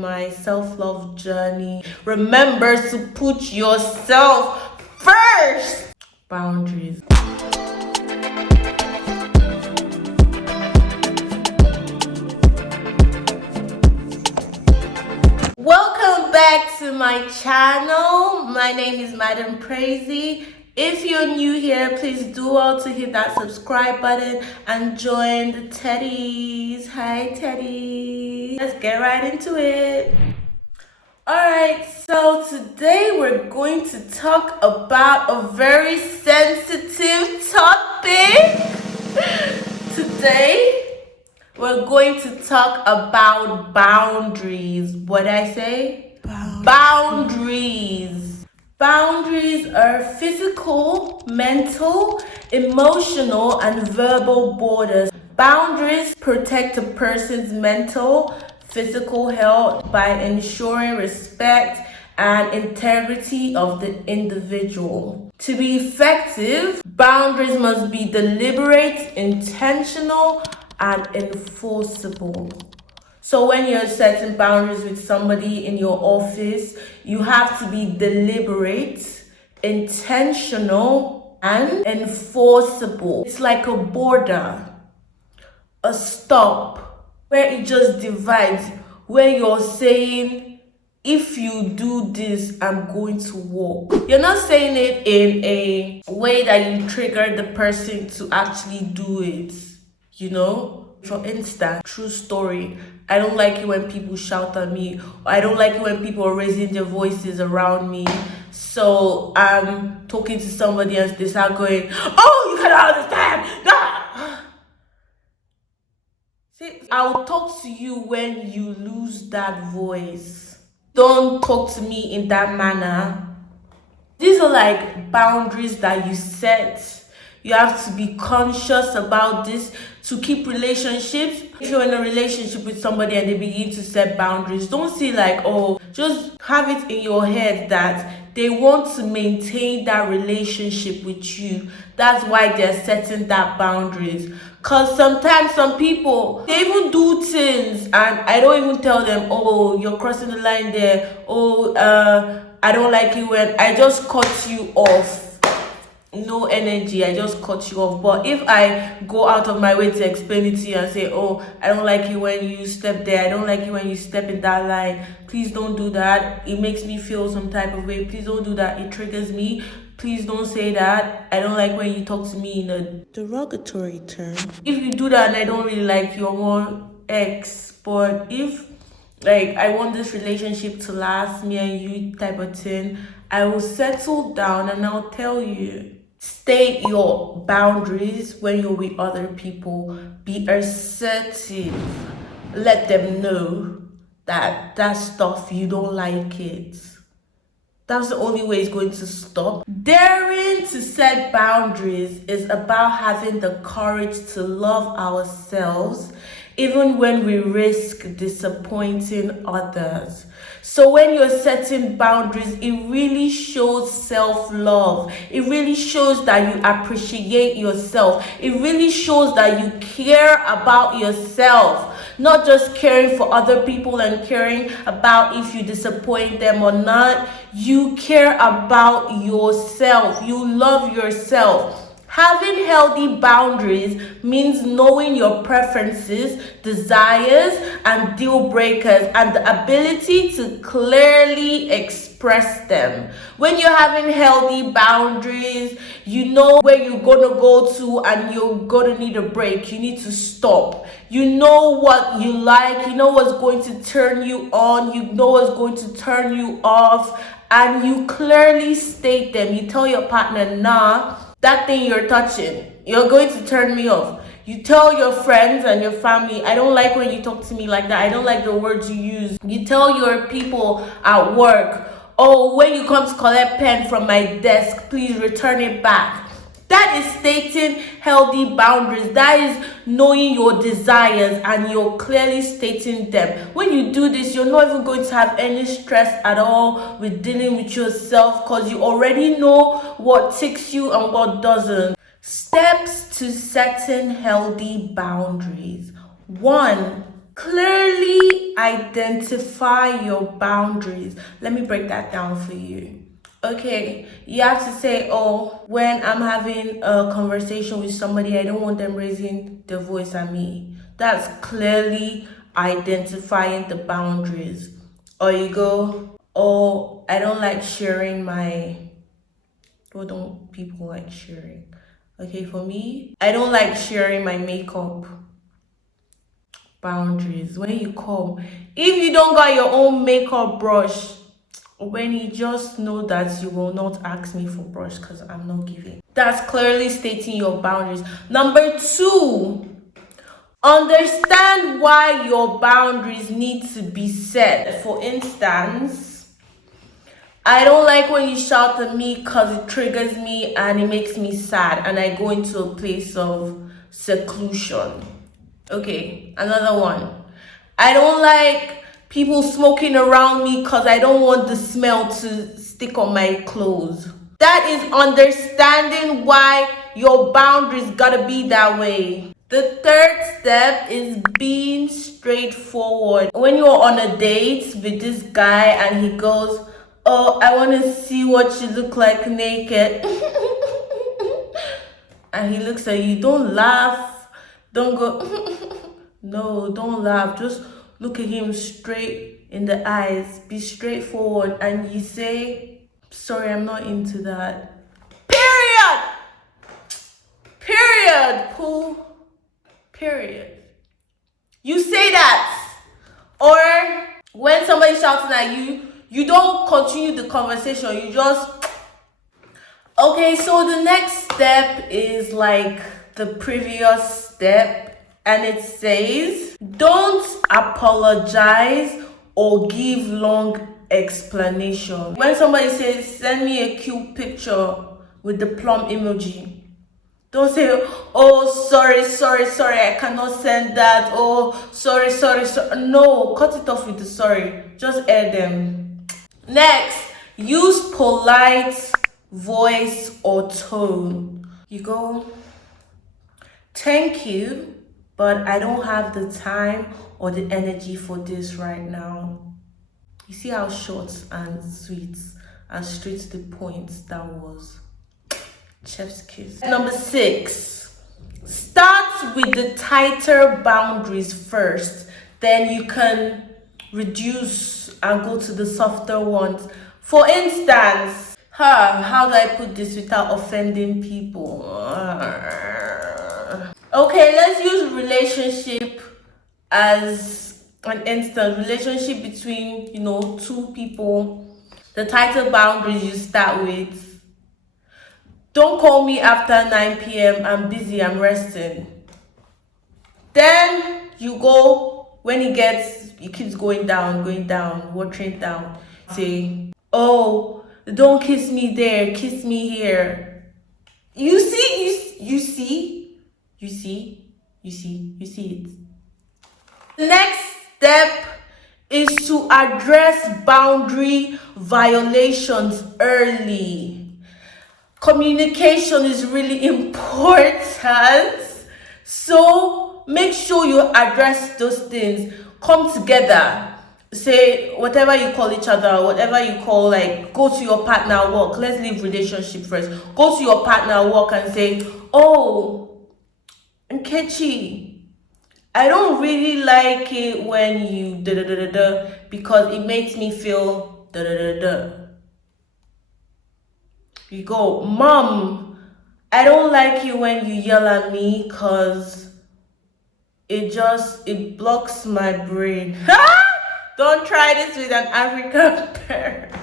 my self-love journey. Remember to put yourself first. Boundaries. Welcome back to my channel. My name is Madam Crazy. If you're new here, please do well to hit that subscribe button and join the Teddies. Hi, Teddy. Let's get right into it. Alright, so today we're going to talk about a very sensitive topic. Today, we're going to talk about boundaries. What did I say? Boundaries. Boundaries are physical, mental, emotional, and verbal borders. Boundaries protect a person's mental, physical health by ensuring respect and integrity of the individual. To be effective, boundaries must be deliberate, intentional, and enforceable. So when you're setting boundaries with somebody in your office, you have to be deliberate, intentional, and enforceable. It's like a border, a stop, where it just divides, where you're saying, if you do this, I'm going to walk. You're not saying it in a way that you trigger the person to actually do it, you know? For instance, true story, I don't like it when people shout at me, or I don't like it when people are raising their voices around me. So I'm talking to somebody else, they start going, oh, you cannot understand. Ah. See, I'll talk to you when you lose that voice. Don't talk to me in that manner. These are like boundaries that you set. You have to be conscious about this to keep relationships. If you're in a relationship with somebody and they begin to set boundaries, don't see like, oh, just have it in your head that they want to maintain that relationship with you. That's why they're setting that boundaries. Because sometimes some people, they even do things and I don't even tell them, oh, you're crossing the line there. Oh, I don't like it when I just cut you off. No energy, I just cut you off. But if I go out of my way to explain it to you and say, oh, I don't like it when you step there, I don't like it when you step in that line, please don't do that, it makes me feel some type of way, please don't do that, it triggers me, please don't say that, I don't like when you talk to me in a derogatory term. If you do that and I don't really like you, more X. But if like I want this relationship to last, me and you type of thing, I will settle down and I'll tell you. State your boundaries when you're with other people. Be assertive. Let them know that stuff, you don't like it. That's the only way it's going to stop. Daring to set boundaries is about having the courage to love ourselves even when we risk disappointing others. So when you're setting boundaries, it really shows self-love. It really shows that you appreciate yourself. It really shows that you care about yourself. Not just caring for other people and caring about if you disappoint them or not. You care about yourself. You love yourself. Having healthy boundaries means knowing your preferences, desires, and deal breakers, and the ability to clearly express them. When you're having healthy boundaries, you know where you're gonna go to and you're gonna need a break. You need to stop. You know what you like, you know what's going to turn you on, you know what's going to turn you off, and you clearly state them. You tell your partner, nah, that thing you're touching, you're going to turn me off. You tell your friends and your family, I don't like when you talk to me like that. I don't like the words you use. You tell your people at work, oh, when you come to collect pen from my desk, please return it back. That is stating healthy boundaries. That is knowing your desires and you're clearly stating them. When you do this, you're not even going to have any stress at all with dealing with yourself because you already know what ticks you and what doesn't. Steps to setting healthy boundaries. 1. Clearly identify your boundaries. Let me break that down for you. Okay, you have to say, oh, when I'm having a conversation with somebody, I don't want them raising their voice at me. That's clearly identifying the boundaries. Or you go, oh, I don't like sharing my, what don't people like sharing? Okay, for me, I don't like sharing my makeup. Boundaries. When you come, if you don't got your own makeup brush, when you just know that you will not ask me for brush because I'm not giving. That's clearly stating your boundaries. Number two, understand why your boundaries need to be set. For instance, I don't like when you shout at me because it triggers me and it makes me sad and I go into a place of seclusion. Okay, another one. I don't like people smoking around me because I don't want the smell to stick on my clothes. That is understanding why your boundaries gotta be that way. The third step is being straightforward. When you're on a date with this guy and he goes, oh, I want to see what you look like naked. And he looks at you, don't laugh, don't go, no, don't laugh, just look at him straight in the eyes, be straightforward, and you say, sorry, I'm not into that. Period, Pooh. Period. You say that. Or when somebody's shouting at you, you don't continue the conversation, you just, okay, so the next step is like the previous step, and it says, don't apologize or give long explanation. When somebody says, send me a cute picture with the plum emoji, don't say, oh, sorry, I cannot send that. Oh, sorry. No, cut it off with the sorry. Just air them. Next, use polite voice or tone. You go, thank you, but I don't have the time or the energy for this right now. You see how short and sweet and straight to the point that was. Chef's kiss. Number 6, start with the tighter boundaries first, then you can reduce and go to the softer ones. For instance, how do I put this without offending people? Okay, let's use relationship as an instance. Relationship between, two people. The tighter boundaries you start with. Don't call me after 9 p.m. I'm busy, I'm resting. Then you go, when it keeps going down, watering down. Say, oh, don't kiss me there, kiss me here. You see it. The next step is to address boundary violations early. Communication is really important, so make sure you address those things. Come together, say whatever you call each other, whatever you call, like, go to your partner at work. Let's leave relationship first. Go to your partner at work and say, oh, Nkechi, I don't really like it when you because it makes me feel You go, Mom, I don't like it when you yell at me because it blocks my brain. Don't try this with an African parent.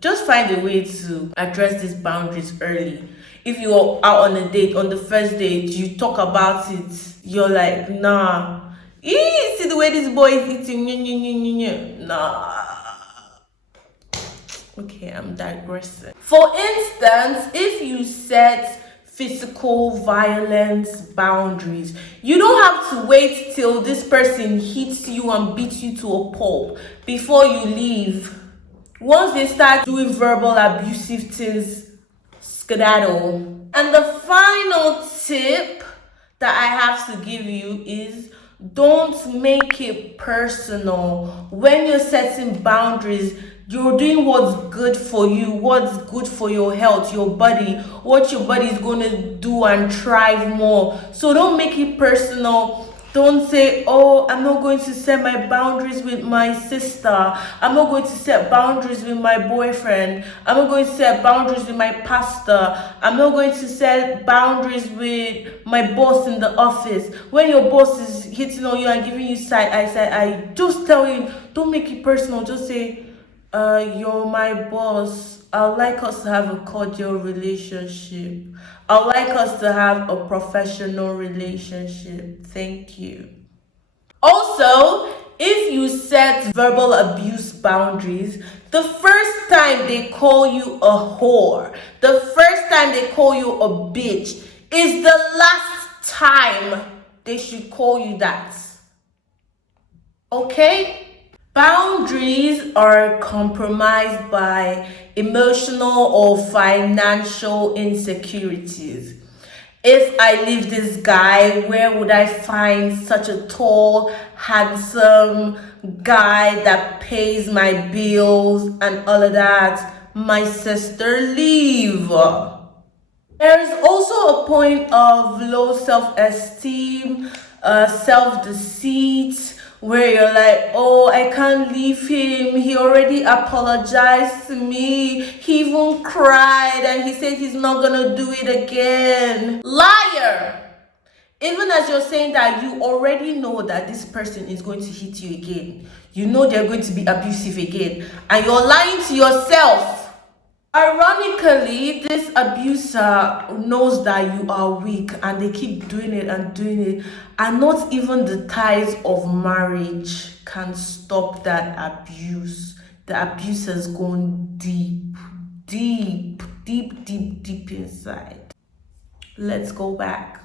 Just find a way to address these boundaries early. If you're out on a date, on the first date, you talk about it, you're like, nah. See the way this boy is eating, nah. Okay, I'm digressing. For instance, if you set physical violence boundaries, you don't have to wait till this person hits you and beats you to a pulp before you leave. Once they start doing verbal abusive things, skedaddle. And the final tip that I have to give you is, Don't make it personal. When you're setting boundaries, you're doing what's good for you, what's good for your health, your body, what your body is going to do and thrive more. So don't make it personal. Don't say, oh, I'm not going to set my boundaries with my sister. I'm not going to set boundaries with my boyfriend. I'm not going to set boundaries with my pastor. I'm not going to set boundaries with my boss in the office. When your boss is hitting on you and giving you side eye, just tell him, don't make it personal. Just say, you're my boss. I'd like us to have a cordial relationship. I'd like us to have a professional relationship. Thank you. Also, if you set verbal abuse boundaries, the first time they call you a whore, the first time they call you a bitch, is the last time they should call you that. Okay? Boundaries are compromised by emotional or financial insecurities. If I leave this guy, where would I find such a tall, handsome guy that pays my bills and all of that? My sister, leave. There is also a point of low self-esteem, self-deceit, where you're like, oh, I can't leave him. He already apologized to me. He even cried and he said he's not gonna do it again. Liar! Even as you're saying that, you already know that this person is going to hit you again. You know they're going to be abusive again. And you're lying to yourself. Ironically, this abuser knows that you are weak and they keep doing it, and not even the ties of marriage can stop that abuse. The abuse has gone deep, deep, deep, deep, deep inside. Let's go back.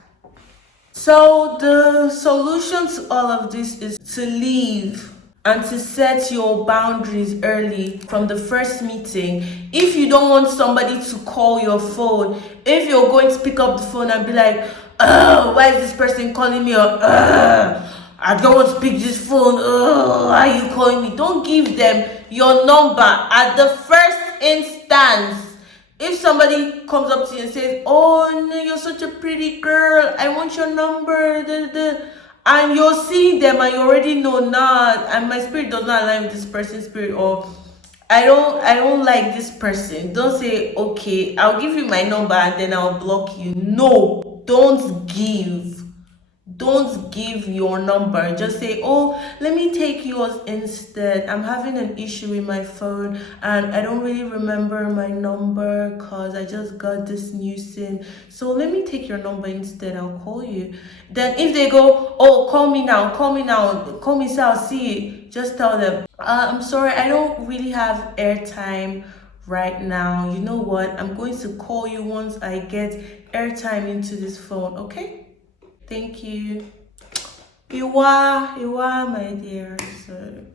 So the solution to all of this is to leave and to set your boundaries early from the first meeting. If you don't want somebody to call your phone, if you're going to pick up the phone and be like, why is this person calling me? Or, I don't want to pick this phone. Why are you calling me? Don't give them your number at the first instance. If somebody comes up to you and says, oh, no, you're such a pretty girl, I want your number, and you're seeing them and you already know, nah, and my spirit does not align with this person's spirit, or I don't like this person. Don't say, okay, I'll give you my number and then I'll block you. No, don't give. Don't give your number. Just say, oh, let me take yours instead. I'm having an issue with my phone and I don't really remember my number because I just got this new SIM. So let me take your number instead. I'll call you. Then if they go, oh, call me now, so I'll see it. Just tell them, I'm sorry, I don't really have airtime right now. You know what? I'm going to call you once I get airtime into this phone, okay? Thank you. You are my dear. So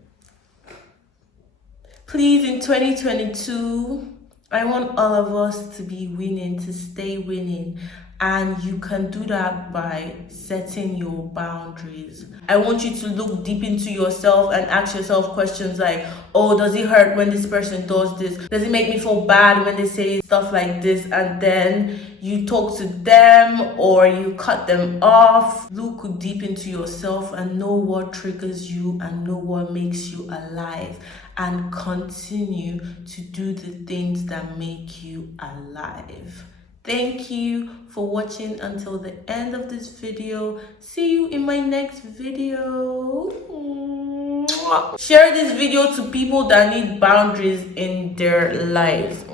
please, in 2022, I want all of us to be winning, to stay winning. And you can do that by setting your boundaries. I want you to look deep into yourself and ask yourself questions like, oh, does it hurt when this person does this? Does it make me feel bad when they say stuff like this? And then you talk to them or you cut them off. Look deep into yourself and know what triggers you and know what makes you alive. And continue to do the things that make you alive. Thank you for watching until the end of this video. See you in my next video. Share this video to people that need boundaries in their lives.